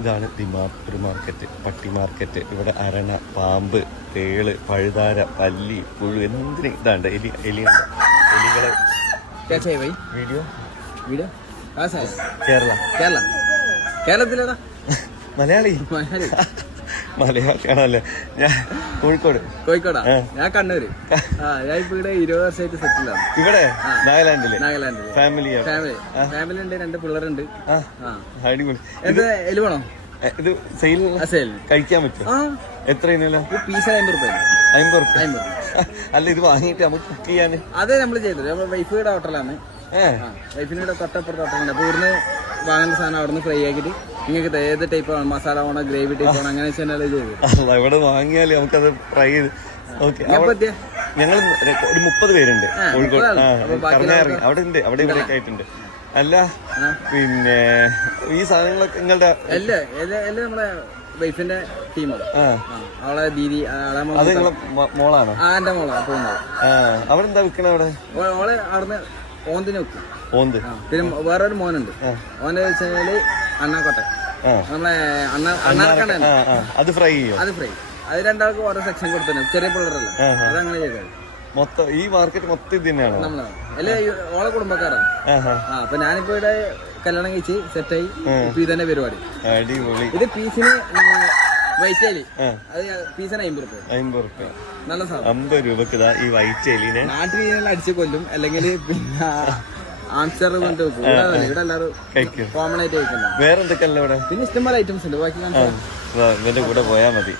ഇതാണ് ദിമാപൂർ മാർക്കറ്റ്, പട്ടി മാർക്കറ്റ്. ഇവിടെ അരണ, പാമ്പ്, തേള്, പഴുതാര, പല്ലി, പുഴു, എന്തിനും ഇതാണ്ട്. എലിയുണ്ട്. എലികളെ വീഡിയോ കേരളത്തിലേതാ? മലയാളി മലയാളിയാണല്ലേ? ഞാൻ കോഴിക്കോടാ. ഞാൻ കണ്ണൂര്. ഞാൻ ഇപ്പൊ ഇവിടെ 20 വർഷമായിട്ട് സെറ്റിലാണ്. ഇവിടെ നാഗാലാൻഡില് ഫാമിലി ഉണ്ട്, 2 പിള്ളേരുണ്ട്. അടിപൊളി. എന്താ എലി വേണോ? ഇത് സെയിൽ കഴിക്കാൻ പറ്റും? എത്ര പീസ് 50 രൂപ. അല്ല, ഇത് വാങ്ങിയിട്ട് നമുക്ക് കുക്ക് ചെയ്യാന്? അതെ, നമ്മള് ചെയ്തത്. നമ്മുടെ വൈഫിയുടെ ഹോട്ടലാണ്. വൈഫിന്റെ തൊട്ടപ്പുറത്ത് ഹോട്ടലുണ്ട്. അപ്പൊ ഇവിടുന്ന് വാങ്ങുന്ന സാധനം അവിടുന്ന് ഫ്രൈ ആക്കിയിട്ട് നിങ്ങൾക്ക് ഏത് ടൈപ്പ് വേണം, മസാല വേണോ, ഗ്രേവി ടൈപ്പ് വേണോ, അങ്ങനെ ചെയ്ത് ഇവിടെ വാങ്ങിയാല് നമുക്കത് ഫ്രൈ ചെയ്ത്. ഞങ്ങൾ ഒരു 30 പേരുണ്ട് കോഴിക്കോട്. കറങ്ങാറിങ്ങി അവിടെ ഉണ്ട്, അവിടെ ഇവിടെയൊക്കെ ആയിട്ടുണ്ട്. അല്ല, പിന്നെ ഈ സാധനങ്ങളൊക്കെ നിങ്ങളുടെ എല്ലാം നമ്മളെ വൈഫിന്റെ ടീമാണ്. അവളെ ദീദി അത് നിങ്ങളെ മോളാണോ? എന്റെ മോളാണ് പോകുന്നത്. അവരെന്താ വിൽക്കണ അവിടെ? ഓളെ അവിടുന്ന് ഓന്തിന് വെക്കും. ഓന്ത്. പിന്നെ വേറൊരു മോനുണ്ട്. ഓനെ വെച്ചാല് അണ്ണാക്കോട്ടെ, നമ്മളെ അണ്ണാർക്കണ്ണ. അത് ഫ്രൈ ചെയ്യും? അത് ഫ്രൈ. അത് 2 ആൾക്ക് ഓരോ സെക്ഷൻ കൊടുത്തു. ചെറിയ പിള്ളേരല്ല, അതങ്ങനെ ചെയ്തത്. മൊത്തം ഈ മാർക്കറ്റ് മൊത്തം ഇത് തന്നെയാണോ? നമ്മളാണ് അല്ലെ, ഓളെ കുടുംബക്കാരാണ്. അപ്പൊ ഞാനിപ്പോ ഇവിടെ കല്യാണം കഴിച്ച് സെറ്റായി. ഇപ്പൊ ഇതന്നെ പരിപാടി. അടിപൊളി. ഇത് പീസിന് വൈറ്റേലി, അത് പീസിന് 50 രൂപ. നല്ല സാധനം. 50 രൂപക്ക് ഈ വൈറ്റ് എലിനെ നാട്ടിൽ അടിച്ചു കൊല്ലും, അല്ലെങ്കിൽ പിന്നെ ആംസ്റ്റർ കൊണ്ട് വെക്കും. ഇവിടെ എല്ലാവരും കോമൺ ആയിട്ട് കഴിക്കുന്നത്. വേറെ എന്തൊക്കെയല്ല ഇവിടെ? പിന്നെ ഇഷ്ടംപോലെ ഐറ്റംസ് ഉണ്ട്. ബാക്കി ഇവന്റെ കൂടെ പോയാ മതി.